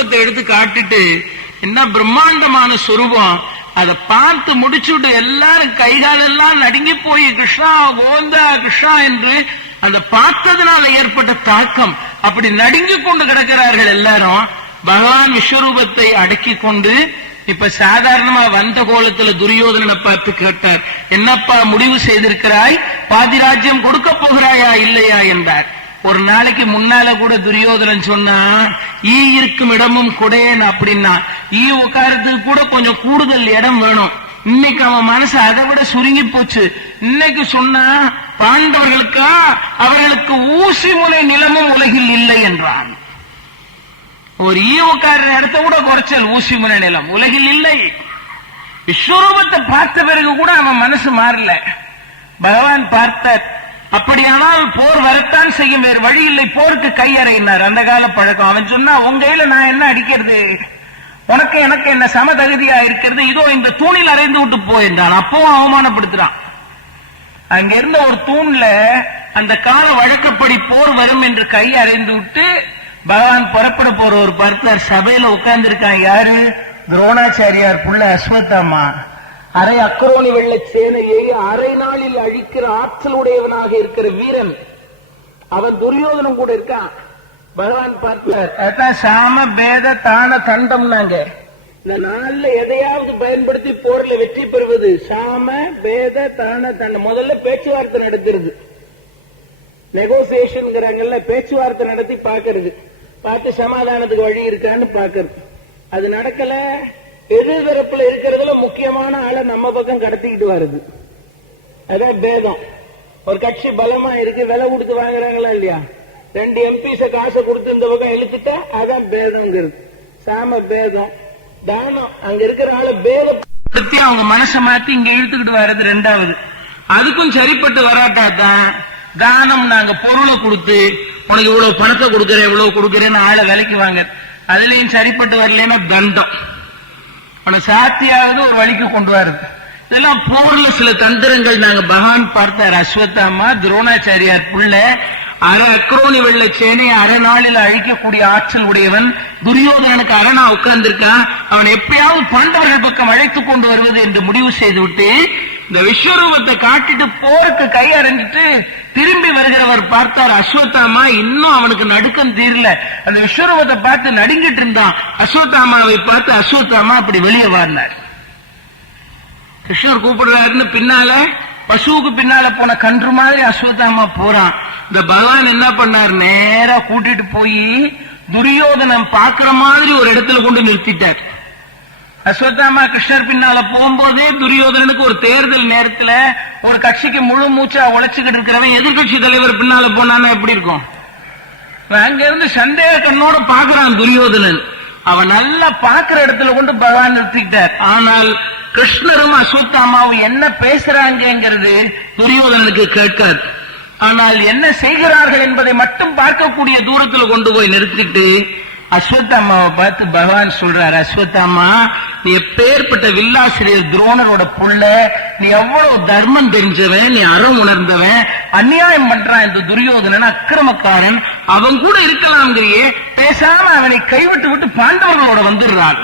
விஸ்வரூபத்தை எடுத்து காட்டிட்டு என்ன பிரம்மாண்டமான சொரூபம். அதை பார்த்து முடிச்சுட்டு எல்லாரும் கைகாலெல்லாம் நடுங்கி போய் கிருஷ்ணா கோந்தா கிருஷ்ணா என்று அந்த பார்த்ததுனால ஏற்பட்ட தாக்கம். அப்படி நடுங்கி கொண்டு கிடக்கிறார்கள் எல்லாரும். பகவான் விஸ்வரூபத்தை அடக்கி கொண்டு இப்ப சாதாரணமா வந்த கோலத்துல துரியோதனனை பார்த்து கேட்டார் என்னப்பா முடிவு செய்திருக்கிறாய்? பாதி ராஜ்யம் கொடுக்க போகிறாயா இல்லையா? என்றார். ஒரு நாளைக்கு முன்னால கூட துரியோதனன் சொன்னா ஈ இருக்கும் இடமும் குடையன் அப்படின்னா ஈ உட்காரத்துக்கு கூட கொஞ்சம் கூடுதல் இடம் வேணும். இன்னைக்கு அவன் மனசு அதை விட சுருங்கி போச்சு. இன்னைக்கு சொன்னா பாண்டவர்களுக்கா அவர்களுக்கு ஊசி முனை நிலமும் உலகில் இல்லை என்றான். ஒரு ஈ உட்கார இடத்த கூட குறைச்சல் ஊசி முனை நிலம். உலகில் இல்லை. விஸ்வரூபத்தை பார்த்த பிறகு கூட அவன் மனசு மாறல. பகவான் பார்த்தார் அப்படியானால் போர் வரத்தான் செய்யும். வேறு வழி இல்லை. போருக்கு கையறையினார் அந்த கால பழக்கம். அவன் சொன்னா உங்க கையில நான் என்ன அடிக்கிறது? உனக்கு எனக்கு என்ன சம தகுதியா இருக்கிறது? இதோ இந்த தூணில் அறைந்து விட்டு போயிருந்தான் அப்பவும் அவமானப்படுத்துறான். அங்க இருந்த ஒரு தூண்ல அந்த கால வழக்கப்படி போர் வரும் என்று கை அறைந்து விட்டு பகவான் புறப்பட போற ஒரு பர்த்தர் சபையில உட்கார்ந்து இருக்கான் யாரு? துரோணாச்சாரியார். புள்ள அஸ்வத்தாமா அரை அக்கரோணி வெள்ள சேனையை அரை நாளில் அழிக்கிற ஆற்றல் உடையவனாக இருக்கிற வீரன் அவன் துரியோதனம் கூட இருக்கான். பகவான் பார்த்தார் சாம பேத தான தண்டம்னாங்க. இந்த நாள்ல எதையாவது பயன்படுத்தி போர்ல வெற்றி பெறுவது சாம பேத தான தண்டம். முதல்ல பேச்சுவார்த்தை நடத்துறது நெகோசியேஷன்ங்கிறாங்கல்ல பேச்சுவார்த்தை நடத்தி பாக்குறது பார்த்து சமாதானத்துக்கு வழி இருக்கான்னு பாக்குறது அது நடக்கல. எதிர்பரப்புல இருக்கிறதுல முக்கியமான ஆளை நம்ம பக்கம் கடத்திக்கிட்டு வருது. அதான் பேதம். ஒரு கட்சி பலமா இருக்கு விலை கொடுத்து வாங்குறாங்களா இல்லையா? ரெண்டு எம்பிஸ காசை கொடுத்து இந்த பக்கம் இழுத்துட்டா அதான் பேதம்ங்கிறது. சாம பேதம். தானம். அங்க இருக்கிற ஆளை பேதப்படுத்தி அவங்க மனசை மாத்தி இங்க இழுத்துக்கிட்டு வர்றது ரெண்டாவது. அதுக்கும் சரிப்பட்டு வராட்டா தான் தானம் நாங்க பொருளை கொடுத்து உனக்கு இவ்வளவு பணத்தை கொடுக்கறேன் இவ்வளவு கொடுக்கறேன்னு ஆளை விலைக்கு வாங்க. அதுலயும் சரிப்பட்டு வரலன்னா தண்டம். ஆனா சாத்தியாவது ஒரு வழிக்கு கொண்டு வருது இதெல்லாம் போர்ல சில தந்திரங்கள் நாங்க பகவான் பார்த்தார். அஸ்வத்தாமா துரோணாச்சாரியார் புள்ள அரை அக்ரோனி வெள்ள சேனையை அரை நாளில் அழிக்கக்கூடிய ஆற்றல் உடையவன் துரியோதனனுக்கு அரணா உட்கார்ந்திருக்கான் அவன் எப்பயாவது பாண்டவர்கள் பக்கம் அழைத்துக் கொண்டு வருவது என்று முடிவு செய்துவிட்டு இந்த விஸ்வரூபத்தை காட்டிட்டு போருக்கு கை அரைஞ்சிட்டு திரும்பி வருகிறவர் பார்த்தார் அஸ்வத்தாமா இன்னும் அவனுக்கு நடுக்கம் தீரல. அந்த விஸ்வரூபத்தை பார்த்து நடுங்கிட்டு இருந்தான். அஸ்வத்தாமாவை பார்த்து அஸ்வத்தாமா அப்படி வெளியே வாரினார். கிருஷ்ணர் கூப்பிடுறாருன்னு பின்னால பசுவுக்கு பின்னால போன கன்று மாதிரி அஸ்வத்தாமா போறான். இந்த பகவான் என்ன பண்ணார்? நேரா கூட்டிட்டு போய் துரியோதனம் பாக்குற மாதிரி ஒரு இடத்துல கொண்டு நிறுத்திட்டார். அஸ்வத்தாமா கிருஷ்ணர் பின்னால போகும்போதே துரியோதனனுக்கு ஒரு தேர்தல் நேரத்துல ஒரு கட்சிக்கு முழு மூச்சா உழைச்சுக்கிட்டு இருக்கிறவன் எதிர்கட்சி தலைவர் பின்னால போனான்னா எப்படி இருக்கும்? அங்க இருந்து சந்தேக கண்ணோட பாக்குறான் துரியோதனன். அவன் நல்லா பாக்குற இடத்துல கொண்டு பகவான் நிறுத்திக்கிட்டார். ஆனால் கிருஷ்ணரும் அஸ்வத்தாமாவும் என்ன பேசுறாங்கிறது துரியோதனனுக்கு கேட்காது. ஆனால் என்ன செய்கிறார்கள் என்பதை மட்டும் பார்க்கக்கூடிய தூரத்துல கொண்டு போய் நிறுத்திட்டு அஸ்வத்தாமாவை பார்த்து பகவான் சொல்றாரு அஸ்வத்தாமா நீ எப்பேற்பட்ட வில்லாசிரியர் துரோணனோட புள்ள நீ எவ்வளவு தர்மம் தெரிஞ்சவன் நீ அறம் உணர்ந்தவன் அநியாயம் பண்றான் இந்த துரியோதனன் அக்கிரமக்காரன் அவன் கூட இருக்கலாம்ங்கிறியே பேசாம அவனை கைவிட்டு விட்டு பாண்டவர்களோட வந்துடுறான்.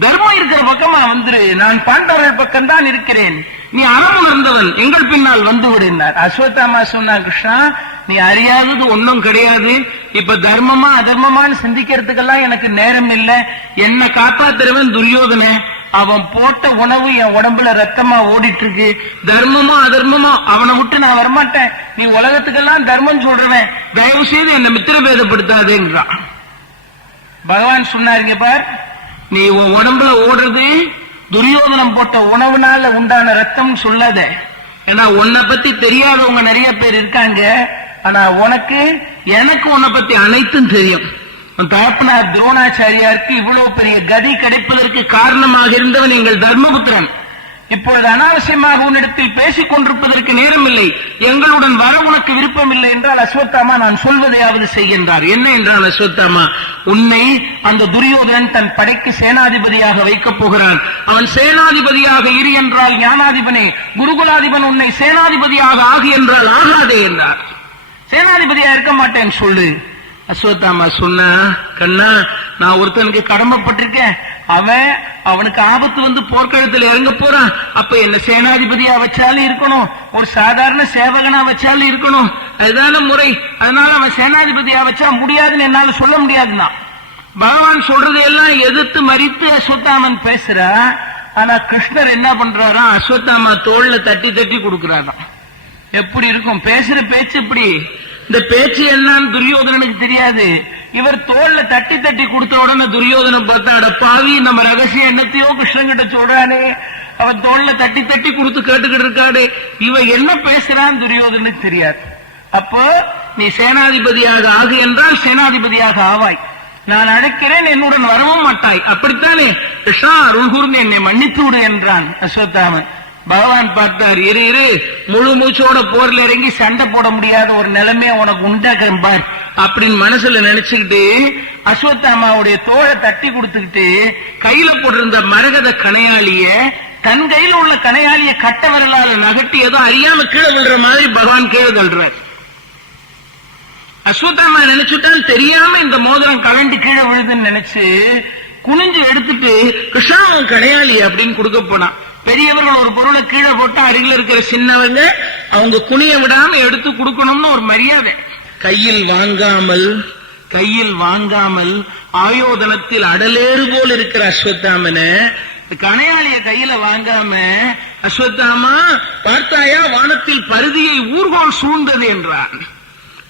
தர்மம் இருக்கிற பக்கமா வந்துரு நான் பாண்டவர்கள் பக்கம் தான் இருக்கிறேன். நீ அறம் உணர்ந்தவன் எங்கள் பின்னால் வந்து விடுனார் அஸ்வத்தாமா சொன்னா கிருஷ்ணா நீ அறியாதது ஒன்றும் கிடையாது. இப்ப தர்மமா அதர்மமான்னு சிந்திக்கிறதுக்கெல்லாம் எனக்கு நேரம் இல்லை. என்ன காப்பாத்துறவன் துரியோதன. அவன் போட்ட உணவு என் உடம்புல ரத்தமா ஓடிட்டு இருக்கு தர்மமோ அதர்மமோ அவனை விட்டு நான் வரமாட்டேன். நீ உலகத்துக்கெல்லாம் தர்மம் சொல்றவன். தயவு செய்து என்ன மித்திரபேதப்படுத்தாதேன்றான். பகவான் சொன்னாருங்க பார் நீ உன் உடம்புல ஓடுறது துரியோதனம் போட்ட உணவுனால உண்டான ரத்தம் சொல்லாத. ஏன்னா உன்னை பத்தி தெரியாதவங்க நிறைய பேர் இருக்காங்க. ஆனா உனக்கு எனக்கு உன்னை பத்தி அனைத்தும் தெரியும். உன் தகப்பனார் துரோணாச்சாரியாருக்கு இவ்வளவு பெரிய கதி கிடைப்பதற்கு காரணமாக இருந்தவன் எங்கள் தர்மபுத்திரன். இப்பொழுது அனாவசியமாக உன்னிடத்தில் பேசிக் கொண்டிருப்பதற்கு நேரமில்லை. எங்களுடன் வர உனக்கு விருப்பம் இல்லை என்றால் அஸ்வத்தாமா நான் சொல்வதையாவது செய்கின்றார். என்ன என்றால் அஸ்வத்தாமா? உன்னை அந்த துரியோதனன் தன் படைக்கு சேனாதிபதியாக வைக்கப் போகிறான். அவன் சேனாதிபதியாக இரு என்றால் ஞானாதிபனே குருகுலாதிபன் உன்னை சேனாதிபதியாக ஆகு என்றால் ஆகாதே என்றார். சேனாதிபதியா இருக்க மாட்டேன் சொல்லு. அஸ்வத்தாமா சொன்ன கண்ணா நான் ஒருத்தனுக்கு கடமைப்பட்டிருக்கேன். அவன் அவனுக்கு ஆபத்து வந்து போர்க்களத்தில் இறங்க போறான். அப்ப என்ன சேனாதிபதியா வச்சாலும் இருக்கணும். ஒரு சாதாரண சேவகனா வச்சாலும் இருக்கணும். அதுதான முறை. அதனால அவன் சேனாதிபதியா வச்சா முடியாதுன்னு என்னால சொல்ல முடியாதுன்னா. பகவான் சொல்றது எல்லாம் எதிர்த்து மறித்து அஸ்வத்தாமன் பேசுறா. ஆனா கிருஷ்ணர் என்ன பண்றாரா? அஸ்வத்தாமா தோல்ல தட்டி தட்டி கொடுக்கிறாராம். எப்படி இருக்கும்? பேசுற பேச்சு எப்படி? இந்த பேச்சு எல்லாம் துரியோதனனுக்கு தெரியாது. இவர் தோல்ல தட்டி தட்டி கொடுத்த உடனே துரியோதனம் பார்த்தா அட பாவி நம்ம ரகசியம் என்னத்தையோ கிருஷ்ணன் கிட்ட சொல்றானே. அவன் தோல்ல தட்டி தட்டி கொடுத்து கேட்டுக்கிட்டு இருக்காடு இவன் என்ன பேசுறான்னு துரியோதனுக்கு தெரியாது. அப்போ நீ சேனாதிபதியாக ஆகு என்றால் சேனாதிபதியாக ஆவாய். நான் அழைக்கிறேன் என்னுடன் வரவும் மாட்டாய். அப்படித்தானே? கிருஷ்ணா அருள்கூர்ந்து என்னை மன்னித்து விடு என்றான் அஸ்வத்தாமன். பகவான் பார்த்தார் இரு இரு முழு மூச்சோட போர்ல இறங்கி சண்டை போட முடியாத ஒரு நிலைமைய உனக்கு உண்டாக்குறேன் பார் அப்படின்னு மனசுல நினைச்சுக்கிட்டு அஸ்வத்தாமாவுடைய தோலை தட்டி கொடுத்துக்கிட்டு கையில போட்டிருந்த மரகத கணையாளிய தன் கையில உள்ள கனையாளிய கட்ட விரலால நகட்டி ஏதோ அறியாம கீழே விழுற மாதிரி பகவான் கீழே தள்ளுறார். அஸ்வத்தாமா நினைச்சுட்டான் தெரியாம இந்த மோதிரம் கலண்டு கீழே விழுதுன்னு நினைச்சு குனிஞ்சு எடுத்துட்டு கிருஷ்ணா கனையாளி அப்படின்னு கொடுக்க போனான். பெரியவர்கள் ஒரு பொருளை கீழே போட்டு அருகில் இருக்கிற சின்னவங்க அவங்க குனிய விடாம எடுத்து கொடுக்கணும்னு ஒரு மரியாதை. கையில் வாங்காமல் கையில் வாங்காமல் ஆயோதனத்தில் அடலேறு போல் இருக்கிற அஸ்வத்தாமனை கணையாளிய கையில வாங்காம அஸ்வத்தாமா பார்த்தாயா வானத்தில் பருதியை ஊர்கோல் சூழ்ந்தது என்றான்.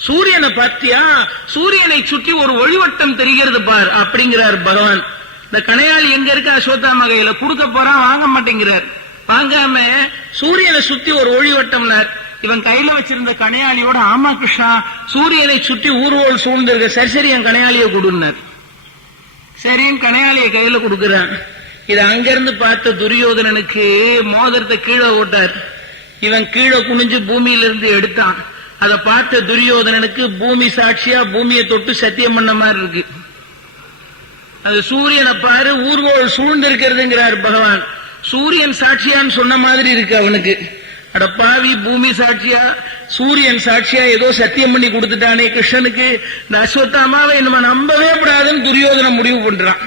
சூரியனை பார்த்தியா? சூரியனை சுற்றி ஒரு ஒளிவட்டம் தெரிகிறது பார் அப்படிங்கிறார் பகவான். இந்த கணையாளி எங்க இருக்க? அஸ்வத்தாம கையில கொடுக்க போறான் வாங்க மாட்டேங்கிறார். வாங்காம சூரியனை சுத்தி ஒரு ஒளிவட்டம்னார் இவன் கையில வச்சிருந்த கணையாளியோட ஆமா கிருஷ்ணா சூரியனை சுற்றி ஊர்வோல் சூழ்ந்திருக்க. சரி சரி என் கணையாளியை கொடுன்னார். சரின்னு கணையாளிய கையில கொடுக்கிறான். இதை அங்கிருந்து பார்த்த துரியோதனனுக்கு மோதிரத்தை கீழே ஓட்டார். இவன் கீழே குனிஞ்சு பூமியிலிருந்து எடுத்தான். அதை பார்த்த துரியோதனனுக்கு பூமி சாட்சியா பூமியை தொட்டு சத்தியம் பண்ண மாதிரி இருக்கு. அது சூரியனை பாரு ஊர்வோல் சூழ்ந்திருக்கிறதுங்கிறார் பகவான். சூரியன் சாட்சியான்னு சொன்ன மாதிரி இருக்கு அவனுக்கு. அட பாவி பூமி சாட்சியா? சூரியன் சாட்சியா ஏதோ சத்தியம் பண்ணி கொடுத்துட்டானே கிருஷ்ணனுக்கு. இந்த அஸ்வத்தாமாவை நம்ம நம்பவே கூடாதுன்னு துரியோதனம் முடிவு பண்றான்.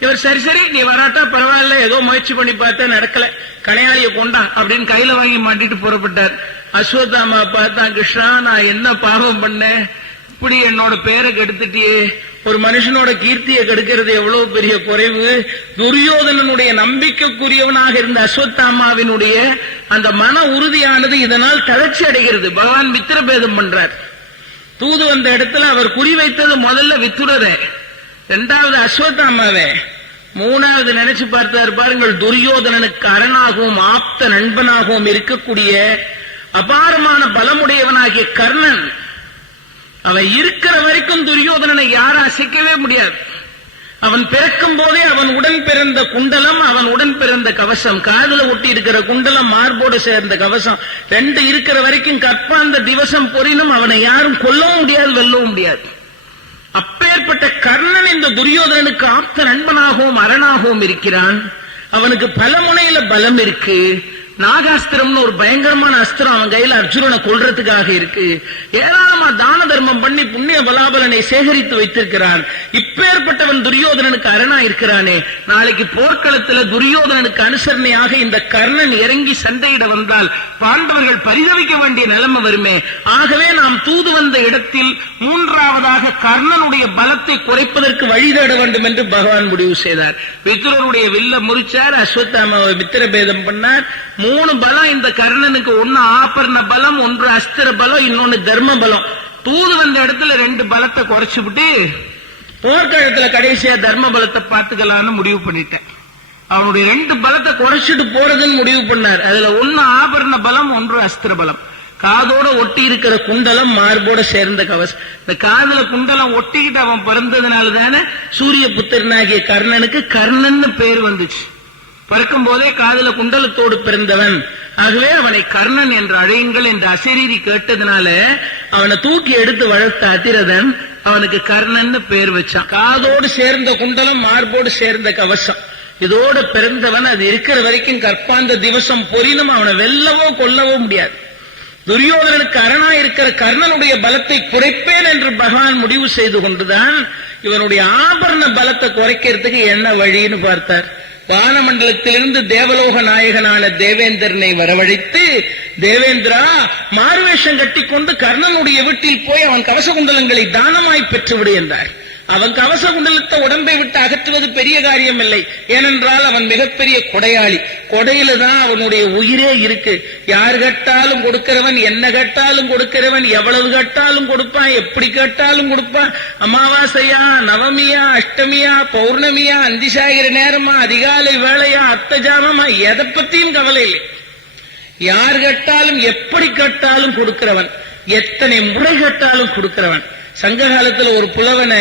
இவர் சரி சரி நீ வராட்டா பரவாயில்ல ஏதோ முயற்சி பண்ணி பார்த்தா நடக்கல. கலையாளிய கொண்டான் அப்படின்னு கையில வாங்கி மாட்டிட்டு புறப்பட்டார். அஸ்வத்தாமா பார்த்தா கிருஷ்ணா நான் என்ன பாவம் பண்ணேன்? இப்படி என்னோட பேரை கெடுத்துட்டியே. ஒரு மனுஷனோட கீர்த்தியை கெடுக்கிறது எவ்வளவு பெரிய குறைவு? துரியோதனனுடைய நம்பிக்கைக்குரியவனாக இருந்த அஸ்வத்தாமாவினுடைய அந்த மன உறுதியானது இதனால் தளர்ச்சி அடைகிறது. பகவான் மித்திரபேதம் பண்றார். தூது வந்த இடத்துல அவர் குறிவைத்தது முதல்ல வித்துரரே இரண்டாவது அஸ்வத்தாமாவே. மூணாவது நினைச்சு பார்த்தார் பாருங்கள் துரியோதனனுக்கு அரணாகவும் ஆப்த நண்பனாகவும் இருக்கக்கூடிய அபாரமான பலமுடையவனாகிய கர்ணன். அவன் இருக்கிற வரைக்கும் துரியோதனனை யாரும் அசைக்கவே முடியாது. அவன் பிறக்கும் போதே அவன் உடன் பிறந்த குண்டலம் அவன் உடன் பிறந்த கவசம் காதுல ஒட்டி இருக்கிற குண்டலம் மார்போடு சேர்ந்த கவசம் ரெண்டு இருக்கிற வரைக்கும் கற்பாந்த திவசம் பொறினும் அவனை யாரும் கொல்லவும் முடியாது வெல்லவும் முடியாது. அப்பேற்பட்ட கர்ணன் இந்த துரியோதனனுக்கு ஆப்த நண்பனாகவும் அரணாகவும் இருக்கிறான். அவனுக்கு பல முனையில பலம் இருக்கு. நாகாஸ்திரம்னு ஒரு பயங்கரமான அஸ்திரம் அவன் கையில அர்ஜுனனை கொல்றதுக்காக இருக்கு. ஏராளமா தான தர்மம் பண்ணி புண்ணிய பலாபலனை சேகரித்து வைத்திருக்கிறான். இப்பேற்பட்டவன் துரியோதனனுக்கு அரணா இருக்கிறானே நாளைக்கு போர்க்களத்துல துரியோதனனுக்கு அனுசரணையாக இந்த கர்ணன் இறங்கி சண்டையிட வந்தால் பாண்டவர்கள் பரிதவிக்க வேண்டிய நிலைமை வருமே. ஆகவே நாம் தூது வந்த இடத்தில் மூன்றாவதாக கர்ணனுடைய பலத்தை குறைப்பதற்கு வழி தேட வேண்டும் என்று பகவான் முடிவு செய்தார். வித்துரருடைய வில்ல முறிச்சார் அஸ்வத்தாமாவை மித்திரபேதம் பண்ணார் மூணு பலம் இந்த கர்ணனுக்கு. ஒன்னு ஆபரண பலம் ஒன்று அஸ்திர பலம் இன்னொன்னு தர்ம பலம். தூது வந்த இடத்துல ரெண்டு பலத்தை குறைச்சு விட்டு போர்க்களத்துல கடைசியா தர்ம பலத்தை பார்த்துக்கலாம்னு முடிவு பண்ணிட்டேன். அவனுடைய ரெண்டு பலத்தை குறைச்சிட்டு போறதுன்னு முடிவு பண்ணார். அதுல ஒன்னு ஆபரண பலம் ஒன்று அஸ்திர பலம். காதோட ஒட்டி இருக்கிற குண்டலம் மார்போட சேர்ந்த கவசம். இந்த காதுல குண்டலம் ஒட்டிக்கிட்டு அவன் பிறந்ததுனால தானே சூரிய புத்திரனாகிய கர்ணனுக்கு கர்ணன்னு பேர் வந்துச்சு. பிறக்கும் போதே காதல குண்டலத்தோடு பிறந்தவன். ஆகவே அவனை கர்ணன் என்று அழையுங்கள் என்று அசரீரி கேட்டதுனால அவனை தூக்கி எடுத்து வளர்த்த அதிரதன் அவனுக்கு கர்ணன் பேர் வச்சான். காதோடு சேர்ந்த குண்டலம் மார்போடு சேர்ந்த கவசம். இதோடு பிறந்தவன் அது இருக்கிற வரைக்கும் கற்பாந்த திவசம் பொறினும் அவனை வெல்லவோ கொல்லவோ முடியாது. துரியோதனனுக்கு அரணா இருக்கிற கர்ணனுடைய பலத்தை குறைப்பேன் என்று பகவான் முடிவு செய்து கொண்டுதான் இவனுடைய ஆபரண பலத்தை குறைக்கிறதுக்கு என்ன வழின்னு பார்த்தார். வானமண்டலத்திலிருந்து தேவலோக நாயகனான தேவேந்திரனை வரவழைத்து தேவேந்திரா மாறுவேஷம் கட்டிக்கொண்டு கர்ணனுடைய வீட்டில் போய் அவன் கவசகுண்டலங்களை தானமாய் பெற்றுவிடு என்றார். அவன் கவசகுண்டலத்தை உடம்பை விட்டு அகற்றுவது பெரிய காரியம் இல்லை ஏனென்றால் அவன் மிகப்பெரிய கொடையாளி. கொடையில தான் அவனுடைய உயிரே இருக்கு. யார் கேட்டாலும் கொடுக்கிறவன் என்ன கேட்டாலும் கொடுக்கிறவன் எவ்வளவு கேட்டாலும் கொடுப்பான் எப்படி கேட்டாலும் கொடுப்பான். அமாவாசையா நவமியா அஷ்டமியா பௌர்ணமியா அந்திசாகிற நேரமா அதிகாலை வேலையா அத்தஜாமமா எதை பத்தியும் கவலை இல்லை. யார் கேட்டாலும் எப்படி கேட்டாலும் கொடுக்கிறவன். எத்தனை முறை கேட்டாலும் கொடுக்கிறவன். சங்க காலத்துல ஒரு புலவனை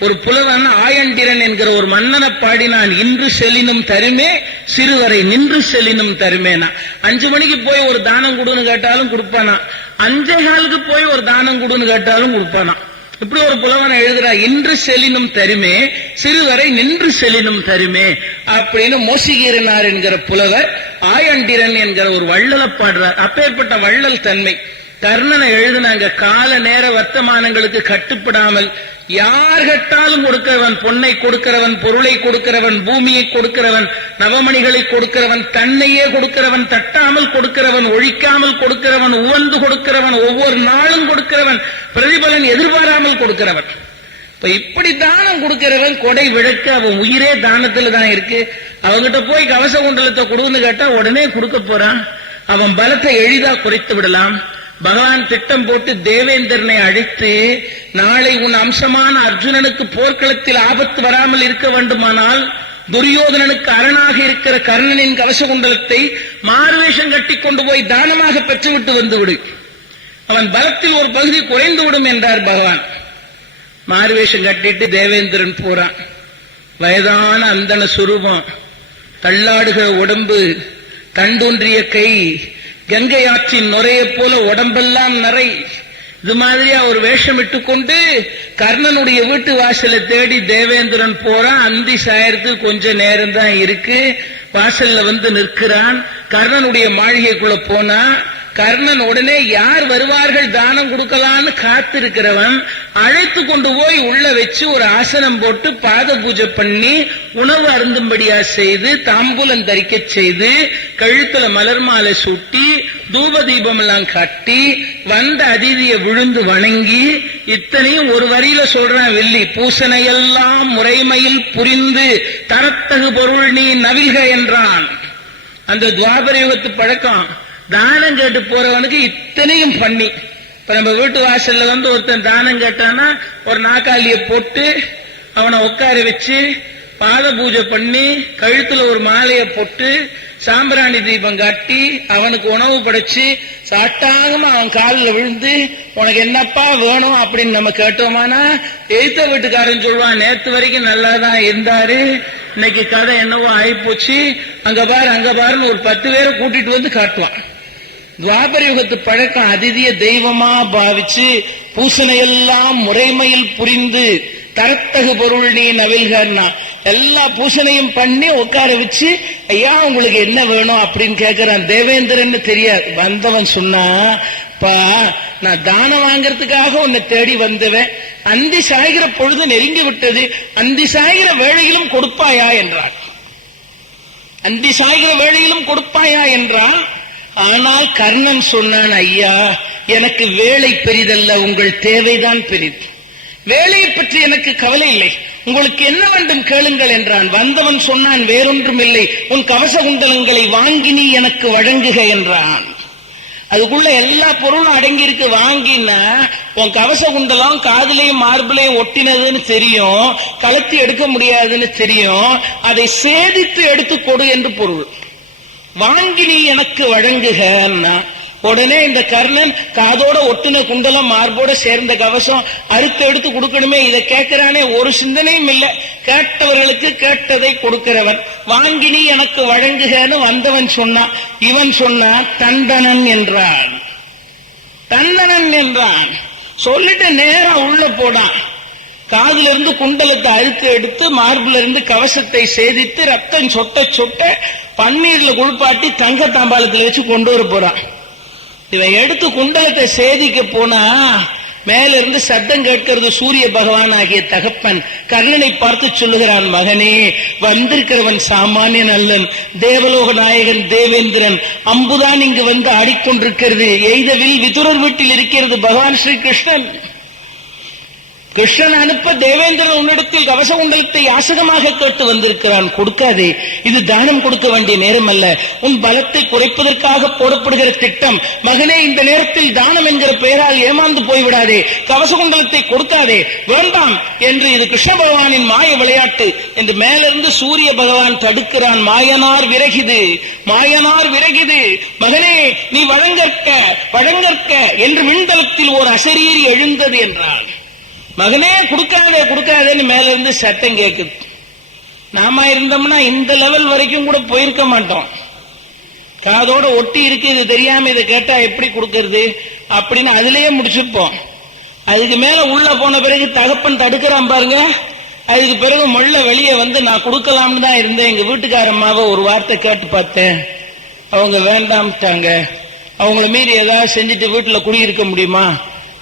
ஒரு புலவன் ஆயண்டிரன் என்கிற ஒரு மன்னனை பாடினான் இன்று செலினும் தருமே சிறுவரை நின்று செலினும் தருமேனா. அஞ்சு மணிக்கு போய் ஒரு தானம் கொடுன்னு கேட்டாலும் கொடுப்பானா? அஞ்சே காலுக்கு போய் ஒரு தானம் கொடுன்னு கேட்டாலும் கொடுப்பானா? இப்படி ஒரு புலவனை எழுதுறா இன்று செலினும் தருமே சிறுவரை நின்று செலினும் தருமே அப்படின்னு மோசிகீரனார் என்கிற புலவர் ஆயண்டிரன் என்கிற ஒரு வள்ளலை பாடுறார். அப்பேற்பட்ட வள்ளல் தன்மை. கர்ணனை எழுதினாங்க. கால நேர வர்த்தமானங்களுக்கு கட்டுப்படாமல் யார் கட்டாலும் கொடுக்கிறவன் பொன்னை கொடுக்கிறவன் பொருளை கொடுக்கிறவன் பூமியை கொடுக்கிறவன் நவமணிகளை கொடுக்கிறவன் தன்னையே கொடுக்கிறவன் தட்டாமல் கொடுக்கிறவன் ஒழிக்காமல் கொடுக்கிறவன் உவந்து கொடுக்கிறவன் ஒவ்வொரு நாளும் கொடுக்கிறவன் பிரதிபலன் எதிர்பாராமல் கொடுக்கிறவன். இப்ப இப்படி தானம் கொடுக்கிறவன் கொடை விளக்க அவன் உயிரே தானத்துல தான் இருக்கு. அவங்கிட்ட போய் கவச குண்டலத்தை கொடுன்னு கேட்டா உடனே கொடுக்க போறான். அவன் பலத்தை எளிதா குறைத்து விடலாம். பகவான் திட்டம் போட்டு தேவேந்திரனை அழைத்து நாளை உன் அம்சமான அர்ஜுனனுக்கு போர்க்களத்தில் ஆபத்து வராமல் இருக்க வேண்டுமானால் துரியோதனனுக்கு அரணாக இருக்கிற கர்ணனின் கவச குண்டலத்தை மாறுவேஷம் கட்டி கொண்டு போய் தானமாக பெற்றுவிட்டு வந்துவிடு. அவன் பலத்தில் ஒரு பகுதி குறைந்து விடும் என்றார் பகவான். மார்வேஷம் கட்டிட்டு தேவேந்திரன் போறான். வயதான அந்தன சுரூபம் தள்ளாடுகிற உடம்பு தண்டொன்றிய கை கங்கை ஆற்றின் நுரையை போல உடம்பெல்லாம் நிறை இது மாதிரியா ஒரு வேஷமிட்டு கொண்டு கர்ணனுடைய வீட்டு வாசலை தேடி தேவேந்திரன் போறான் அந்தி சாயறதுக்கு கொஞ்ச நேரம் தான் இருக்கு. வாசல்ல வந்து நிற்கிறான். கர்ணனுடைய மாளிகைக்குள்ள போனா கர்ணன் உடனே யார் வருவார்கள் தானம் கொடுக்கலான்னு காத்திருக்கிறவன் அழைத்து கொண்டு போய் உள்ள வச்சு ஒரு ஆசனம் போட்டு பாத பூஜை பண்ணி உணவு அருந்தும்படியா செய்து தாம்பூலம் தரிக்க செய்து கழுத்துல மலர் மாலை சூட்டி தூப தீபம் எல்லாம் காட்டி வந்த அதிதிய விழுந்து வணங்கி இத்தனையும் ஒரு வரியில சொல்றேன் வெள்ளி. பூசணையெல்லாம் முறைமையில் புரிந்து தரத்தகு பொருள் நீ நவில்க என்றான். அந்த துவாபர யுகத்து பழக்கம். தானம் கேட்டு போறவனுக்கு இத்தனையும் பண்ணி. இப்ப நம்ம வீட்டு வாசல்ல வந்து ஒருத்தன் தானம் கேட்டானா ஒரு நாக்காளிய போட்டு அவனை உட்கார வச்சு பாத பூஜை பண்ணி கழுத்துல ஒரு மாலையை போட்டு சாம்பிராணி தீபம் காட்டி அவனுக்கு உணவு படைச்சு சாட்டாகமா அவன் காலில் விழுந்து உனக்கு என்னப்பா வேணும்? அப்படின்னு நம்ம கேட்டோமானா எய்த்த வீட்டுக்காரன் சொல்லுவான் நேத்து வரைக்கும் நல்லா தான் இருந்தாரு. இன்னைக்கு கதை என்னவோ ஆயிப்போச்சு. அங்க பாரு அங்க பாருன்னு ஒரு பத்து பேரை கூட்டிட்டு வந்து காட்டுவான். துவாபர யுகத்து பழக்கம் அதிதிய தெய்வமா பாவிச்சு பூசணையெல்லாம் முறைமையில் புரிந்து தரத்தகு பொருள் நீ நவில்கன்னா. எல்லா பூசணையும் பண்ணி உட்கார வச்சு ஐயா உங்களுக்கு என்ன வேணும்? அப்படின்னு கேக்குறான். தேவேந்திரன் தெரியாது. வந்தவன் சொன்னா பா நான் தானம் வாங்கறதுக்காக உன்னை தேடி வந்தவன். அந்தி சாய்கிற பொழுது நெருங்கி விட்டது. அந்தி சாய்கிற வேளையிலும் கொடுப்பாயா? என்றான். அந்தி சாய்கிற வேளையிலும் கொடுப்பாயா? என்றான் ஆனால் கர்ணன் சொன்னான் ஐயா எனக்கு வேலை பெரிதல்ல உங்கள் தேவைதான் பெரிது. வேலையை பற்றி எனக்கு கவலை இல்லை. உங்களுக்கு என்ன வேண்டும் கேளுங்கள் என்றான். வந்தவன் சொன்னான் வேறொன்றும் இல்லை உன் கவச குண்டலங்களை வாங்கி நீ எனக்கு வழங்குக என்றான். அதுக்குள்ள எல்லா பொருளும் அடங்கி இருக்கு வாங்கினா உன் கவச குண்டலம் காதலையும் மார்பிளையும் ஒட்டினதுன்னு தெரியும். கலத்தி எடுக்க முடியாதுன்னு தெரியும். அதை சேதித்து எடுத்து கொடு என்று பொருள். வாங்கி நீ எனக்கு வழங்குகன்னா உடனே இந்த கர்ணன் காதோட ஒட்டுன குண்டலம் மார்போட சேர்ந்த கவசம் அறுத்து எடுத்து கொடுக்கணுமே இதை கேட்கிறானே ஒரு சிந்தனையும் இல்ல. கேட்டவர்களுக்கு கேட்டதை கொடுக்கிறவன். வாங்கி நீ எனக்கு வழங்குகன்னு வந்தவன் சொன்னான் இவன் சொன்னான் தண்டனன் என்றான். தண்டனன் என்றான். சொல்லிட்டு நேரம் உள்ள போடான் காதுல இருந்து குண்டலத்தை அழுத்து எடுத்து மார்புல இருந்து கவசத்தை சேதித்து ரத்தம் சொட்ட சொட்ட பன்னீர்ல குளிப்பாட்டி தங்க தாம்பாளத்தில் வச்சு கொண்டு வர போறான். இவன் எடுத்து குண்டலத்தை சேதிக்க போனா மேல இருந்து சத்தம் கேட்கிறது சூரிய பகவான் ஆகிய தகப்பன். கர்ணனை பார்த்து சொல்லுகிறான் மகனே வந்திருக்கிறவன் சாமானியன் அல்லன் தேவலோக நாயகன் தேவேந்திரன். அம்புதான் இங்கு வந்து ஆடிக்கொண்டிருக்கிறது. எய்தவில் விதுரர் வீட்டில் இருக்கிறது பகவான் ஸ்ரீ கிருஷ்ணன். கிருஷ்ணன் அனுப்ப தேவேந்திரன் உன்னிடத்தில் கவச குண்டலத்தை யாசகமாக கேட்டு வந்திருக்கிறான். கொடுக்காதே. இது தானம் கொடுக்க வேண்டிய நேரம் அல்ல உன் பலத்தை குறைப்பதற்காக போடப்படுகிற திட்டம். மகனே இந்த நேரத்தில் தானம் என்கிற பெயரால் ஏமாந்து போய்விடாதே. கவச குண்டலத்தை கொடுக்காதே. வேண்டாம் என்று இது கிருஷ்ண பகவானின் மாய விளையாட்டு என்று மேலிருந்து சூரிய பகவான் தடுக்கிறான். மாயனார் விரகிது மாயனார் விரகிது மகனே நீ வழங்கற்க வழங்கற்க என்று மின்தளத்தில் ஒரு அசரீரி எழுந்தது என்றான். மகனே கொடுக்காதே கொடுக்காதேன்னு மேல இருந்து சட்டம் கேட்குது நாம இருந்தோம்னா இந்த லெவல் வரைக்கும் கூட போயிருக்க மாட்டோம். காதோட ஒட்டி இருக்கு இது தெரியாம இதை கேட்டா எப்படி கொடுக்கறது? அப்படின்னு அதுலயே முடிச்சிருப்போம் அதுக்கு மேல உள்ள போன பிறகு தகப்பன் தடுக்கிறான் பாருங்க. அதுக்கு பிறகு முள்ள வெளியே வந்து நான் கொடுக்கலாம்னு தான் இருந்தேன். எங்க வீட்டுக்காரம்மாவை ஒரு வார்த்தை கேட்டு பார்த்தேன். அவங்க வேண்டாம்ட்டாங்க. அவங்கள மீறி ஏதாவது செஞ்சுட்டு வீட்டுல குடியிருக்க முடியுமா?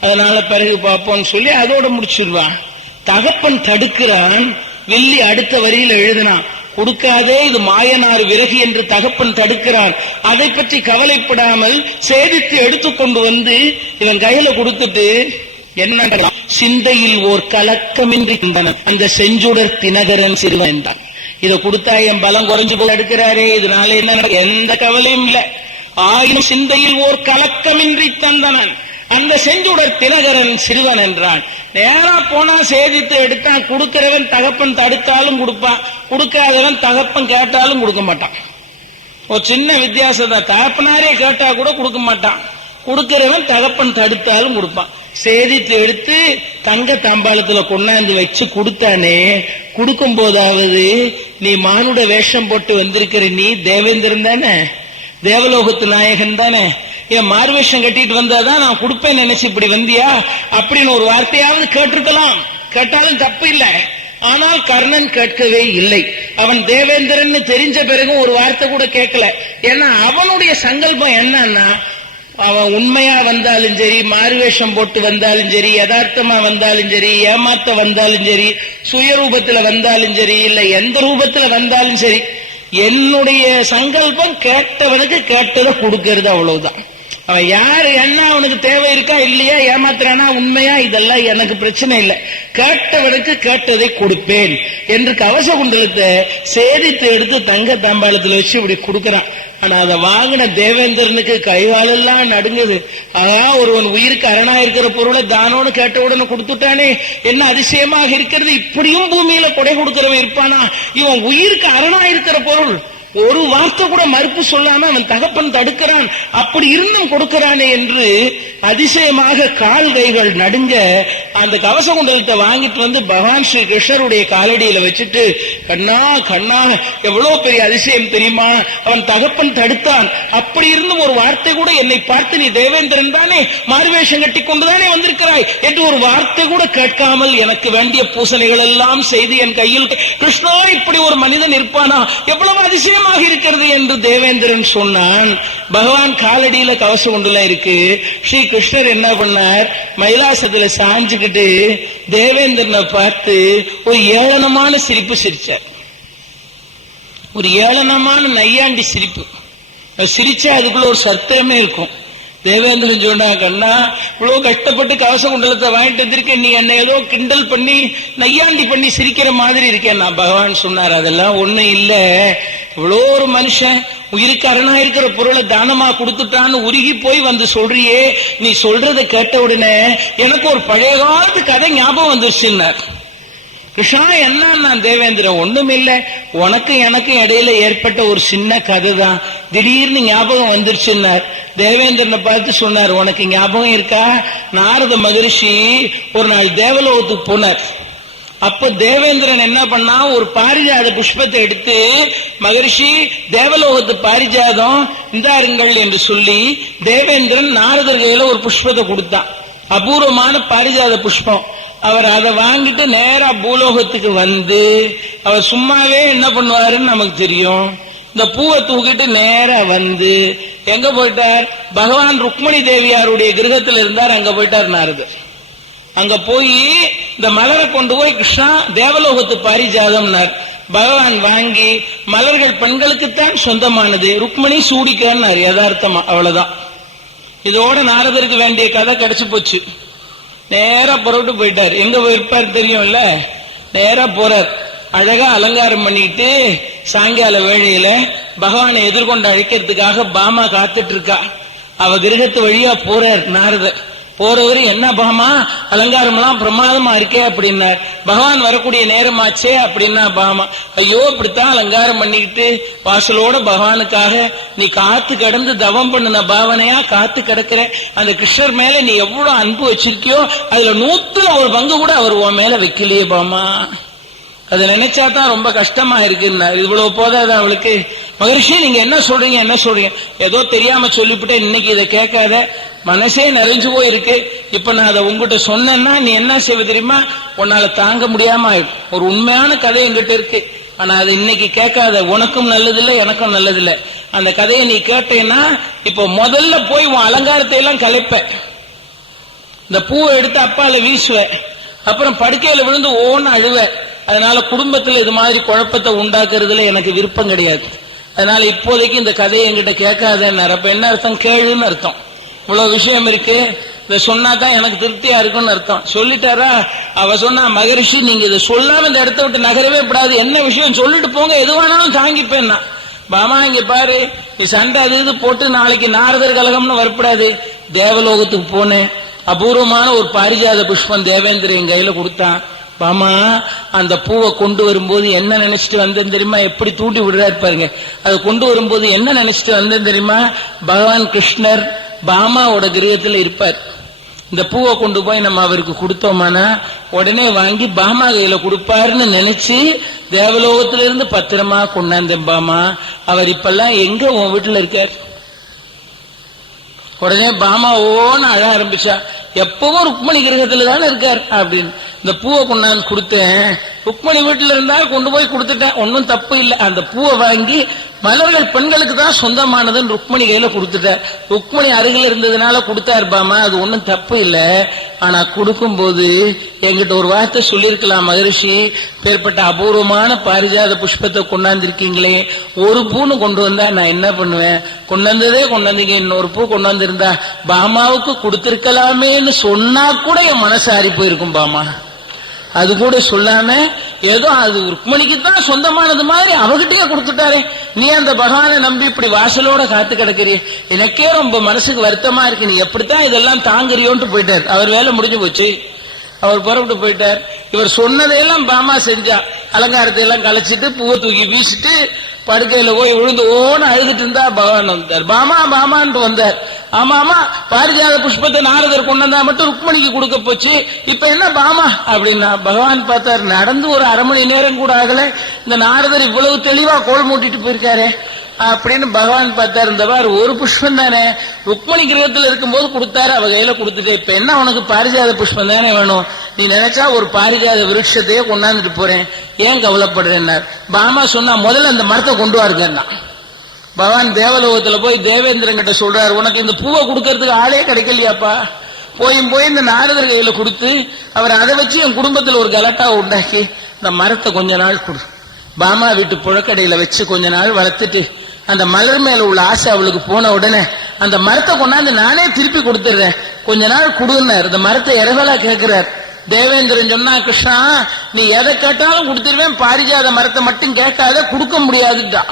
அதனால பிறகு பார்ப்போம்னு சொல்லி அதோட முடிச்சிருவான் தகப்பன் தடுக்கிறான். வெள்ளி அடுத்த வரியில எழுதினான் கொடுக்காதே இது மாயனார் விறகு என்று தகப்பன் தடுக்கிறான். அதை பற்றி கவலைப்படாமல் சேதித்து எடுத்துக்கொண்டு வந்து இவன் கையில கொடுத்துட்டு என்ன சிந்தையில் ஓர் கலக்கமின்றி அந்த செஞ்சுடர் தினகரன் சிறுவன் என்றான். இதை கொடுத்தா என் பலம் குறைஞ்சு போய் எடுக்கிறாரே இதனால என்ன எந்த கவலையும் இல்ல. ஆயினும் சிந்தையில் ஓர் கலக்கமின்றி தந்தனன். அந்த செஞ்சுடர் தினகரன் சிறுவன் என்றான். நேரா போனா சேதித்து எடுத்தான் கொடுக்கிறவன் தகப்பன் தடுத்தாலும் கொடுப்பான் கொடுக்காதவன் தகப்பன் கேட்டாலும் கொடுக்க மாட்டான். ஒரு சின்ன வித்தியாசத்தை தகப்பனாரே கேட்டா கூட கொடுக்க மாட்டான். கொடுக்கிறவன் தகப்பன் தடுத்தாலும் கொடுப்பான். சேதித்து எடுத்து தங்க தாம்பாளத்துல கொண்டாந்து வச்சு கொடுத்தானே கொடுக்கும் போதாவது நீ மானுட வேஷம் போட்டு வந்திருக்கிற நீ தேவேந்திரன் தானே? தேவலோகத்து நாயகன் தானே? என் மார்வேஷம் கட்டிட்டு வந்தாதான் நான் கொடுப்பேன் நினைச்சு இப்படி வந்தியா? அப்படின்னு ஒரு வார்த்தையாவது கேட்டிருக்கலாம். கேட்டாலும் தப்பு இல்லை. ஆனால் கர்ணன் கேட்கவே இல்லை. அவன் தேவேந்திரன் தெரிஞ்ச பிறகும் ஒரு வார்த்தை கூட கேட்கல. ஏன்னா அவனுடைய சங்கல்பம் என்னன்னா அவன் உண்மையா வந்தாலும் சரி மாறுவேஷம் போட்டு வந்தாலும் சரி யதார்த்தமா வந்தாலும் சரி ஏமாத்த வந்தாலும் சரி சுயரூபத்துல வந்தாலும் சரி இல்ல எந்த ரூபத்துல வந்தாலும் சரி என்னுடைய சங்கல்பம் கேட்டவனுக்கு கேட்டதை கொடுக்கறது அவ்வளவுதான். அவன் யாரு என்ன அவனுக்கு தேவை இருக்கா இல்லையா ஏமாத்துறானா உண்மையா இதெல்லாம் எனக்கு பிரச்சனை இல்லை. கேட்டவனுக்கு கேட்டதை கொடுப்பேன். என்று கவச குண்டலத்தை சேரித்து எடுத்து தங்க தம்பாளத்துல வச்சு இப்படி கொடுக்கறான். ஆனா அதை வாங்கின தேவேந்திரனுக்கு கைகாலெல்லாம் நடுங்குது. ஆனா ஒருவன் உயிருக்கு அரணா இருக்கிற பொருளை தானோன்னு கேட்ட உடனே கொடுத்துட்டானே. என்ன அதிசயமாக இருக்கிறது? இப்படியும் பூமியில கொடை கொடுக்கிறவன் இருப்பானா? இவன் உயிருக்கு அரணா இருக்கிற பொருள். ஒரு வார்த்தை கூட மறுப்பு சொல்லாம அவன் தகப்பன் தடுக்கிறான். அப்படி இருந்தும் கொடுக்கிறானே என்று அதிசயமாக கால் கைகள் நடுங்க அந்த கவச குண்டலத்தை வாங்கிட்டு வந்து பகவான் ஸ்ரீ கிருஷ்ணருடைய காலடியில வச்சுட்டு கண்ணா கண்ணா எவ்வளவு பெரிய அதிசயம் தெரியுமா? அவன் தகப்பன் தடுத்தான். அப்படி இருந்தும் ஒரு வார்த்தை கூட என்னை பார்த்து நீ தேவேந்திரன் தானே? மாறுவேஷம் கட்டி கொண்டுதானே வந்திருக்கிறாய்? என்று ஒரு வார்த்தை கூட கேட்காமல் எனக்கு வேண்டிய பூசணைகள் எல்லாம் செய்து என் கையில் கிருஷ்ணா இப்படி ஒரு மனிதன் இருப்பானா? எவ்வளவு அதிசயம் அதிசயமாக இருக்கிறது என்று தேவேந்திரன் சொன்னான். பகவான் காலடியில கவச குண்டுல இருக்கு. ஸ்ரீ கிருஷ்ணர் என்ன பண்ணார்? மயிலாசத்துல சாஞ்சுக்கிட்டு தேவேந்திரனை பார்த்து ஒரு ஏளனமான சிரிப்பு சிரிச்சார். ஒரு ஏளனமான நையாண்டி சிரிப்பு. சிரிச்சா அதுக்குள்ள ஒரு சத்திரமே இருக்கும். தேவேந்திரன் சொன்னா கண்ணா இவ்வளவு கஷ்டப்பட்டு கவச குண்டலத்தை வாங்கிட்டு வந்திருக்கேன் நீ என்ன ஏதோ கிண்டல் பண்ணி நையாண்டி பண்ணி சிரிக்கிற மாதிரி இருக்கேன். நான் பகவான் சொன்னார் அதெல்லாம் ஒண்ணும் இல்லை. இவ்வளோ ஒரு மனுஷன் உயிருக்கு அரணா இருக்கிற பொருளை தானமா கொடுத்துட்டான்னு உருகி போய் வந்து சொல்றியே நீ சொல்றதை கேட்ட உடனே எனக்கு ஒரு பழைய காலத்து கதை ஞாபகம் வந்துருச்சுன்னார். கிருஷ்ணா என்ன நான் தேவேந்திரன்? ஒண்ணும் இல்லை உனக்கும் எனக்கும் இடையில ஏற்பட்ட ஒரு சின்ன கதை தான் திடீர்னு ஞாபகம் வந்துருச்சுன்னார். தேவேந்திரனை பார்த்து சொன்னார் உனக்கு ஞாபகம் இருக்கா? நாரத மகரிஷி ஒரு நாள் தேவலோகத்துக்கு போனார். அப்ப தேவேந்திரன் என்ன பண்ணா ஒரு பாரிஜாத புஷ்பத்தை எடுத்து மகரிஷி தேவலோகத்து பாரிஜாதம் இந்தாருங்கள் என்று சொல்லி தேவேந்திரன் நாரதர் கையில ஒரு புஷ்பத்தை கொடுத்தான் அபூர்வமான பாரிஜாத புஷ்பம். அவர் அதை வாங்கிட்டு நேரா பூலோகத்துக்கு வந்து அவர் சும்மாவே என்ன பண்ணுவாருன்னு நமக்கு தெரியும். இந்த பூவை தூக்கிட்டு நேரா வந்து எங்க போயிட்டார்? பகவான் ருக்மணி தேவியாருடைய கிரகத்தில் இருந்தார் அங்க போயிட்டார் நாரதர். அங்க போய் இந்த மலரை கொண்டு போய் கிருஷ்ணா தேவலோகத்து பாரிஜாதம்னார். பகவான் வாங்கி மலர்கள் பெண்களுக்குத்தான் சொந்தமானது. ருக்மணி சூடிக்கான்னார் யதார்த்தமா அவ்வளவுதான். இதோட நாரதருக்கு வேண்டிய கதை கிடைச்சு போச்சு. நேரா புறப்பட்டு போயிட்டார். எங்க போயிருப்பார் தெரியும்ல? நேரா போறார். அழகா அலங்காரம் பண்ணிட்டு சாயங்கால வேளையில பகவானை எதிர்கொண்டு அழைக்கிறதுக்காக பாமா காத்துட்டு இருக்கா. அவ கிரகத்து வழியா போறார் நாரதர். போறவரு என்ன பாமா அலங்காரம் எல்லாம் பிரமாதமா இருக்கே அப்படின்னார். பகவான் வரக்கூடிய நேரமாச்சே அப்படின்னா பாமா ஐயோ இப்படித்தான் அலங்காரம் பண்ணிக்கிட்டு வாசலோட பகவானுக்காக நீ காத்து கடந்து தவம் பண்ணுன பாவனையா காத்து கிடக்குற. அந்த கிருஷ்ணர் மேல நீ எவ்வளவு அன்பு வச்சிருக்கியோ அதுல நூத்துல ஒரு பங்கு கூட அவர் உன் மேல வைக்கலையே பாமா அதை நினைச்சா தான் ரொம்ப கஷ்டமா இருக்குன்னா இவ்வளவு போதாது அவளுக்கு. மகர்ஷி நீங்க என்ன சொல்றீங்க என்ன சொல்றீங்க? ஏதோ தெரியாம சொல்லிவிட்டேன் இன்னைக்கு இதை கேட்காத. மனசே நிறைஞ்சு போயிருக்கு. இப்ப நான் அதை உங்ககிட்ட சொன்னேன்னா நீ என்ன செய்வ தெரியுமா? உன்னால தாங்க முடியாம ஆயிடும். ஒரு உண்மையான கதை என்கிட்ட இருக்கு. ஆனா அது இன்னைக்கு கேட்காத உனக்கும் நல்லதில்லை எனக்கும் நல்லதில்லை. அந்த கதையை நீ கேட்டேன்னா இப்போ முதல்ல போய் உன் அலங்காரத்தை எல்லாம் கலைப்ப. இந்த பூவை எடுத்து அப்பால வீசுவ. அப்புறம் படுக்கையில விழுந்து ஓன்னு அழுவ. அதனால குடும்பத்துல இது மாதிரி குழப்பத்தை உண்டாக்குறதுல எனக்கு விருப்பம் கிடையாது. அதனால இப்போதைக்கு இந்த கதையை என்கிட்ட கேட்காதேன்னாரு அப்ப என்ன அர்த்தம்? கேளுன்னு அர்த்தம். இவ்வளவு விஷயம் இருக்கு. இதை சொன்னாக்கா எனக்கு திருப்தியா இருக்கும்னு அர்த்தம். சொல்லிட்டாரா? அவ சொன்னா மகரிஷி நீங்க இதை சொல்லாம இந்த இடத்த விட்டு நகரவே கூடாது என்ன விஷயம்? சொல்லிட்டு போங்க. எது வேணாலும் தாங்கிப்பேன்னா பாமா இங்க பாரு. நீ சண்டை அது இது போட்டு நாளைக்கு நாரதர் கலகம்னு வரப்படாது. தேவலோகத்துக்கு போனேன். அபூர்வமான ஒரு பாரிஜாத புஷ்பம் தேவேந்திரன் என் கையில கொடுத்தான். பாமா அந்த பூவை கொண்டு வரும்போது என்ன நினைச்சிட்டு வந்தேன் தெரியுமா? எப்படி தூண்டி விடுறாரு பாருங்க. அதை கொண்டு வரும்போது என்ன நினைச்சிட்டு வந்தேன் தெரியுமா? பகவான் கிருஷ்ணர் பாமாவோட கிரகத்துல இருப்பார். இந்த பூவை கொண்டு போய் நம்ம அவருக்கு கொடுத்தோமானா உடனே வாங்கி பாமா கையில கொடுப்பாருன்னு நினைச்சு தேவலோகத்துல இருந்து பத்திரமா கொண்டாந்தேன் பாமா. அவர் இப்பெல்லாம் எங்க உன் வீட்டுல இருக்கார்? உடனே பாமா ஓன்னு அழ ஆரம்பிச்சா எப்பவும் ருக்மணி கிரகத்துல தானே இருக்கார் அப்படின்னு. இந்த பூவை கொண்டாந்து கொடுத்தேன். ருக்மணி வீட்டுல இருந்தா கொண்டு போய் கொடுத்துட்டேன். ஒன்னும் தப்பு இல்லை. அந்த பூவை வாங்கி மலர்கள் பெண்களுக்கு தான் சொந்தமானதுன்னு ருக்மணி கையில கொடுத்துட்டேன் ருக்மணி அருகில் இருந்ததுனால கொடுத்தா இருப்பாமா அது ஒன்றும் தப்பு இல்லை. ஆனா கொடுக்கும் போது எங்கிட்ட ஒரு வார்த்தை சொல்லியிருக்கலாம் மகரிஷி பேர்பட்ட அபூர்வமான பாரிஜாத புஷ்பத்தை கொண்டாந்துருக்கீங்களே. ஒரு பூன்னு கொண்டு வந்தா நான் என்ன பண்ணுவேன்? கொண்டாந்ததே கொண்டாந்தீங்க இன்னொரு பூ கொண்டு வந்திருந்தா பாமாவுக்கு கொடுத்திருக்கலாமேன்னு சொன்னா கூட என் மனசு ஆறி போயிருக்கும் பாமா. அது கூட சொல்லாம ஏதோ அது ருக்மணிக்கு தான் சொந்தமானது மாதிரி அவகிட்டயே கொடுத்துட்டாரே. நீ அந்த பகவானை நம்பி இப்படி வாசலோட காத்து கிடக்குறிய எனக்கே ரொம்ப மனசுக்கு வருத்தமா இருக்கு. நீ எப்படித்தான் இதெல்லாம் தாங்குறியோன்ட்டு போயிட்டார். அவர் வேலை முடிஞ்சு போச்சு. அவர் புறப்பட்டு போயிட்டார். இவர் சொன்னதையெல்லாம் பாமா செஞ்சா அலங்காரத்தை எல்லாம் கலைச்சிட்டு பூவை தூக்கி வீசிட்டு படுக்கையில போய் விழுந்து ஓன்னு அழுதுட்டு இருந்தா பகவான் வந்தார். பாமா பாமான்ட்டு வந்தார். ஆமா ஆமா பாரிஜாத புஷ்பத்தை நாரதர் கொண்டு வந்தா மட்டும் ருக்மணிக்கு கொடுக்க போச்சு. இப்ப என்ன பாமா? அப்படின்னா பகவான் பார்த்தார் நடந்து ஒரு அரை மணி நேரம் கூட ஆகல. இந்த நாரதர் இவ்வளவு தெளிவா கோல் மூட்டிட்டு போயிருக்காரே. அப்படின்னு பகவான் பார்த்தாரு. இந்த பார் ஒரு புஷ்பம் தானே? ருக்மணி கிரகத்துல இருக்கும்போது கொடுத்தாரு அவ கையில கொடுத்துட்டு இப்ப என்ன உனக்கு பாரிஜாத புஷ்பம் தானே வேணும்? நீ நினைச்சா ஒரு பாரிஜாத விருட்சத்தையே கொண்டாந்துட்டு போறேன். ஏன் கவலைப்படுறேன்னார். பாமா சொன்னா முதல்ல அந்த மரத்தை கொண்டு வாருங்கன்னா பகவான் தேவலோகத்துல போய் தேவேந்திரன் கிட்ட சொல்றாரு உனக்கு இந்த பூவை கொடுக்கறதுக்கு ஆளே கிடைக்கலையாப்பா. போயும் போய் இந்த நாரதர் கையில கொடுத்து அவர் அதை வச்சு என் குடும்பத்துல ஒரு கலட்டா உண்டாக்கி இந்த மரத்தை கொஞ்ச நாள் கொடு. பாமா வீட்டு புழக்கடையில வச்சு கொஞ்ச நாள் வளர்த்துட்டு அந்த மலர் மேல உள்ள ஆசை அவளுக்கு போன உடனே அந்த மரத்தை கொண்டாந்து நானே திருப்பி கொடுத்துடுறேன். கொஞ்ச நாள் கொடுன்னார். இந்த மரத்தை இரவலா கேட்கிறார் தேவேந்திரன் சொன்னா கிருஷ்ணா நீ எதை கேட்டாலும் கொடுத்துருவேன். பாரிஜாத மரத்தை மட்டும் கேட்காத கொடுக்க முடியாதுதான்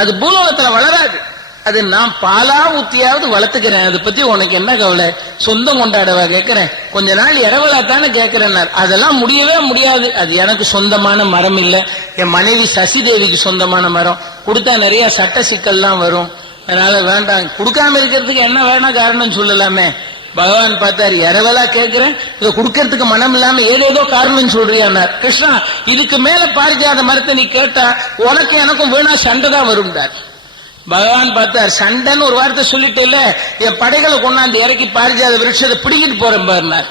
அது பூலோகத்துல வளராது. அது நான் பாலா ஊத்தியாவது வளர்த்துக்கிறேன். அதை பத்தி உனக்கு என்ன கவலை? சொந்தம் கொண்டாடவா கேட்கிறேன். கொஞ்ச நாள் இரவலா தானே கேட்கிறேன் அதெல்லாம் முடியவே முடியாது. அது எனக்கு சொந்தமான மரம் இல்லை. என் மனைவி சசிதேவிக்கு சொந்தமான மரம். கொடுத்தா நிறைய சட்ட சிக்கல்லாம் வரும். அதனால வேண்டாம். கொடுக்காம இருக்கிறதுக்கு என்ன வேணா காரணம் சொல்லலாமே. பகவான் பார்த்தாரு இரவலா கேட்கிறேன். இதை கொடுக்கறதுக்கு மனம் இல்லாம ஏதேதோ காரணம் சொல்றியானார். கிருஷ்ணா இதுக்கு மேல பாரிஜாத மரத்தை நீ கேட்டா உனக்கு எனக்கும் வேணா சண்டை தான் வரும்டார். பகவான் பார்த்தார் சண்டைன்னு ஒரு வார்த்தை சொல்லிட்டேல்ல என் படைகளை கொண்டாந்து இறக்கி பாரிஜாத விருட்சத்தை பிடிக்கிட்டு போறேன் பாருனார்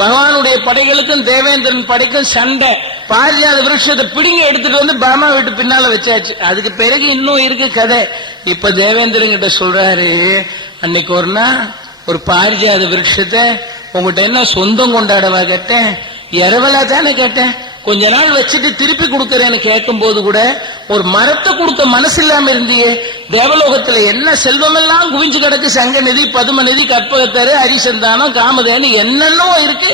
பகவானுடைய படைகளுக்கும் தேவேந்திரன் படைக்கும் சண்டை பாரிஜாத விருட்சத்தை பிடிங்க எடுத்துட்டு வந்து பாமா வீட்டு பின்னால வச்சாச்சு. அதுக்கு பிறகு இன்னும் இருக்கு கதை. இப்ப தேவேந்திரன் கிட்ட சொல்றாரு அன்னைக்கு ஒரு நாள் ஒரு பாரிஜாத விருட்சத்தை உங்ககிட்ட என்ன சொந்தம் கொண்டாடவா கேட்டேன்? இரவலா தானே கேட்டேன்? கொஞ்ச நாள் வச்சுட்டு திருப்பி கொடுக்கறேன்னு கேட்கும் போது கூட ஒரு மரத்தை கொடுக்க மனசு இல்லாம இருந்தியே தேவலோகத்துல என்ன செல்வம் எல்லாம் குவிஞ்சு கிடக்கு சங்க நிதி பதும நிதி கற்பகத்தரு ஹரிசந்தானம் காமதேனு என்னென்னோ இருக்கு.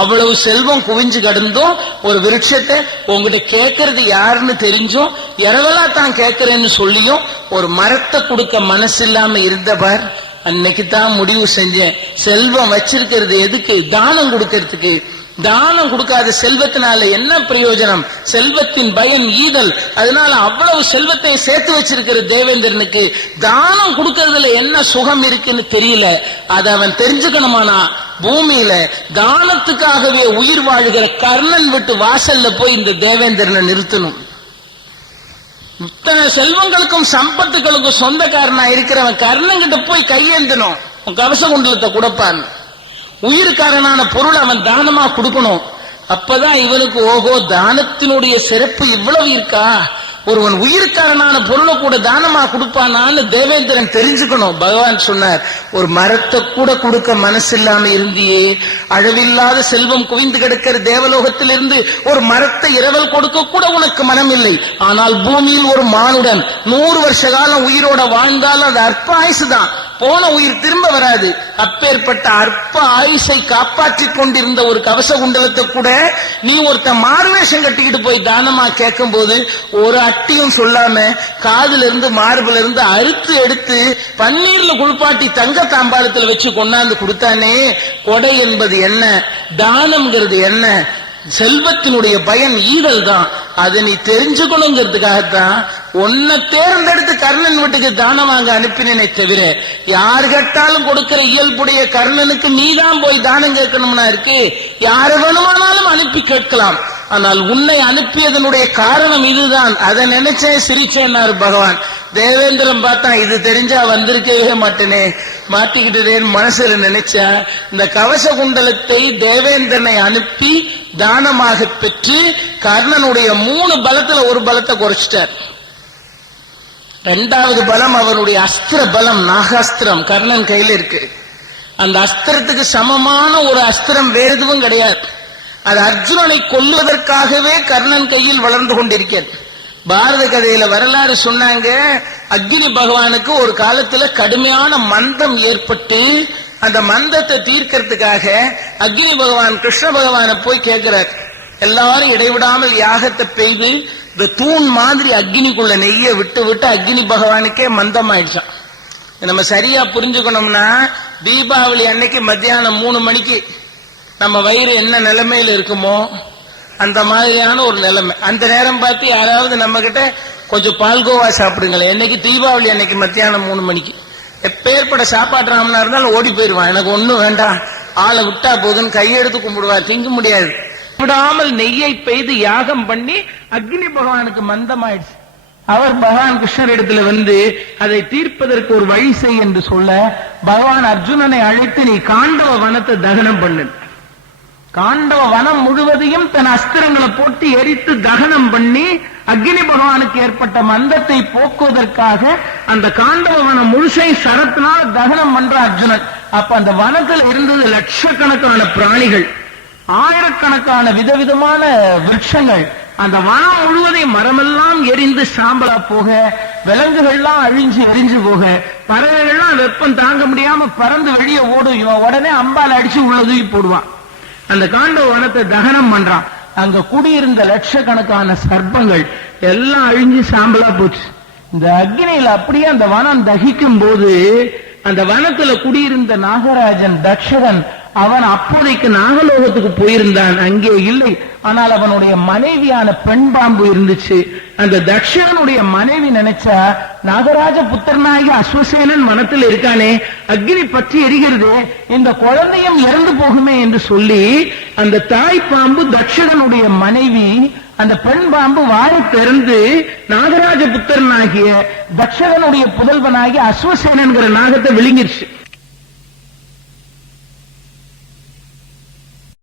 அவ்வளவு செல்வம் குவிஞ்சு கிடந்தும். ஒரு விருட்சத்தை உங்ககிட்ட கேட்கறது யாருன்னு தெரிஞ்சும் இரவலா தான் கேட்கறேன்னு சொல்லியும் ஒரு மரத்தை கொடுக்க மனசு இல்லாம இருந்தபார் அன்னைக்கு தான் முடிவு செஞ்சேன். செல்வம் வச்சிருக்கிறது எதுக்கு? தானம் கொடுக்கறதுக்கு. தானம் கொடுக்காத செல்வத்தினால என்ன பிரயோஜனம்? செல்வத்தின் பயன் ஈதல். அதனால அவ்வளவு செல்வத்தை சேர்த்து வச்சிருக்கிற தேவேந்திரனுக்கு தானம் கொடுக்கறதுல என்ன சுகம் இருக்குன்னு தெரியல. அதை அவன் தெரிஞ்சுக்கணுமானா? பூமியில தானத்துக்காகவே உயிர் வாழுகிற கர்ணன் விட்டு வாசல்ல போய் இந்த தேவேந்திரனை நிறுத்தணும். இத்தனை செல்வங்களுக்கும் சம்பத்துகளுக்கும் சொந்தக்காரனா இருக்கிறவன் கர்ணன் கிட்ட போய் கையேந்தணும். கவச குண்டலத்தை கொடுப்பான் உயிருக்காரனான பொருள் அவன் தானமா கொடுக்கணும்? அப்பதான் இவனுக்கு ஓஹோ தானத்தினுடைய சிறப்பு இவ்வளவு இருக்கா? ஒருவன் உயிருக்காரனான பொருளை கூட தானமா கொடுப்பானான்னு தேவேந்திரன் தெரிஞ்சுக்கணும். பகவான் சொன்னார் ஒரு மரத்தை கூட கொடுக்க மனசு இல்லாம இருந்தியே. அழவில்லாத செல்வம் குவிந்து கிடக்கிற தேவலோகத்திலிருந்து ஒரு மரத்தை இரவல் கொடுக்க கூட உனக்கு மனம் இல்லை ஆனால் பூமியில் ஒரு மானுடன் நூறு வருஷ காலம் உயிரோட வாழ்ந்தாலும் அது அற்ப தான் போன உயிர் திரும்ப வராது. அப்பேற்பட்ட அற்ப ஆயுசை காப்பாற்றிக் கொண்டிருந்த ஒரு கவச குண்டலத்தை கூட நீ ஒருத்த மார்வேஷம் கட்டிக்கிட்டு போய் தானமா கேட்கும் போது ஒரு அட்டியும் சொல்லாம காதுல இருந்து மார்புல இருந்து அறுத்து எடுத்து பன்னீர்ல குளிப்பாட்டி தங்க தாம்பாளத்துல வச்சு கொண்டாந்து கொடுத்தானே? கொடை என்பது என்ன? தானம்ங்கிறது என்ன? செல்வத்தினுடைய பயன் ஈதல் தான் அதை நீ தெரிஞ்சுக்கணுங்கிறதுக்காகத்தான் உன்னை தேர்ந்தெடுத்து கர்ணன் வீட்டுக்கு தானம் வாங்க அனுப்பினேனே தவிர யார் கேட்டாலும் கொடுக்கிற இயல்புடைய கர்ணனுக்கு நீதான் போய் தானம் கேட்கணும்னா இருக்கு. யாரு வேணுமானாலும் அனுப்பி கேட்கலாம். ஆனால் உன்னை அனுப்பியதனுடைய காரணம் இதுதான். அதை நினைச்சேன் சிரிச்சேன்னாரு பகவான். தேவேந்திரன் பார்த்தா இது தெரிஞ்சா வந்திருக்கவே மாட்டேனே. மாட்டிக்கிட்டதேன்னு மனசுல நினைச்சா. இந்த கவச குண்டலத்தை தேவேந்திரனை அனுப்பி தானமாக பெற்று கர்ணனுடைய மூணு பலத்துல ஒரு பலத்தை குறைச்சிட்டார். ரெண்டாவது பலம் அவனுடைய அஸ்திர பலம் நாகாஸ்திரம். கர்ணன் கையில இருக்கு. அந்த அஸ்திரத்துக்கு சமமான ஒரு அஸ்திரம் வேறு எதுவும் கிடையாது. அது அர்ஜுனனை கொல்வதற்காகவே கர்ணன் கையில் வளர்ந்து கொண்டிருக்கிறது. பாரத கதையில வரலாறு சொன்னாங்க அக்னி பகவானுக்கு ஒரு காலத்துல கடுமையான மந்தம் ஏற்பட்டு அந்த மந்தத்தை தீர்க்கறதுக்காக அக்னி பகவான் கிருஷ்ண பகவானை போய் கேட்கிறார். எல்லாரும் இடைவிடாமல் யாகத்தை பெய்து இந்த தூண் மாதிரி அக்னிக்குள்ள நெய்ய விட்டு விட்டு அக்னி பகவானுக்கே மந்தம் ஆயிடுச்சான் நம்ம சரியா புரிஞ்சுக்கணும்னா தீபாவளி அன்னைக்கு மத்தியானம் மூணு மணிக்கு நம்ம வயிறு என்ன நிலைமையில இருக்குமோ அந்த மாதிரியான ஒரு நிலைமை. அந்த நேரம் பார்த்து யாராவது நம்ம கிட்ட கொஞ்சம் பால்கோவா சாப்பிடுங்களேன். என்னைக்கு தீபாவளி அன்னைக்கு மத்தியானம் மூணு மணிக்கு. எப்பேற்பட சாப்பாடு ராமனா இருந்தாலும் ஓடி போயிருவான் எனக்கு ஒண்ணும் வேண்டாம். ஆளை விட்டா போதுன்னு கையெடுத்து கும்பிடுவார். திங்க முடியாது. விடாமல் நெய்யை பெய்து யாகம் பண்ணி அக்னி பகவானுக்கு மந்தமாயிடுச்சு. அவர் பகவான் கிருஷ்ணர் இடத்துல வந்து அதை தீர்ப்பதற்கு ஒரு வழி செய் என்று சொல்ல பகவான் அர்ஜுனனை அழைத்து நீ காண்டவ வனத்தை தகனம் பண்ணு. காண்டவ வனம் முழுவதையும் தன் அஸ்திரங்களை போட்டு எரித்து தகனம் பண்ணி அக்னி பகவானுக்கு ஏற்பட்ட மந்தத்தை போக்குவதற்காக அந்த காண்டவ வனம் முழுசை சரத்தினால் தகனம் பண்ற அர்ஜுனன். அப்ப அந்த வனத்தில் இருந்தது லட்சக்கணக்கான பிராணிகள் ஆயிரக்கணக்கான விதவிதமான விருட்சங்கள். அந்த வனம் முழுவதையும் மரமெல்லாம் எரிந்து சாம்பலா போக விலங்குகள்லாம் அழிஞ்சு எரிஞ்சு போக பறவைகள்லாம் வெப்பம் தாங்க முடியாம பறந்து வெளியே ஓடும். இவன் உடனே அம்பால் அடிச்சு உள்ள தூக்கி போடுவான். அந்த காண்டவ வனத்தை தகனம் பண்றான். அங்க குடியிருந்த லட்சக்கணக்கான சர்ப்பங்கள் எல்லாம் அழிஞ்சு சாம்பலா போச்சு. இந்த அக்னியில அப்படியே அந்த வனம் தகிக்கும் போது அந்த வனத்துல குடியிருந்த நாகராஜன் தக்ஷகன் அவன் அப்போதைக்கு நாகலோகத்துக்கு போயிருந்தான். அங்கே இல்லை. ஆனால் அவனுடைய மனைவியான பெண் பாம்பு இருந்துச்சு. அந்த தக்ஷகனுடைய மனைவி நினைச்சா நாகராஜ புத்திரனாகி அஸ்வசேனன் வனத்தில் இருக்கானே அக்னி பற்றி எரிகிறது இந்த குழந்தையும் இறந்து போகுமே என்று சொல்லி அந்த தாய் பாம்பு தக்ஷகனுடைய மனைவி அந்த பெண் பாம்பு வாயை திறந்து நாகராஜ புத்திரனாகிய தக்ஷகனுடைய புதல்வனாகிய அஸ்வசேனன்கிற நாகத்தை விழுங்கிருச்சு.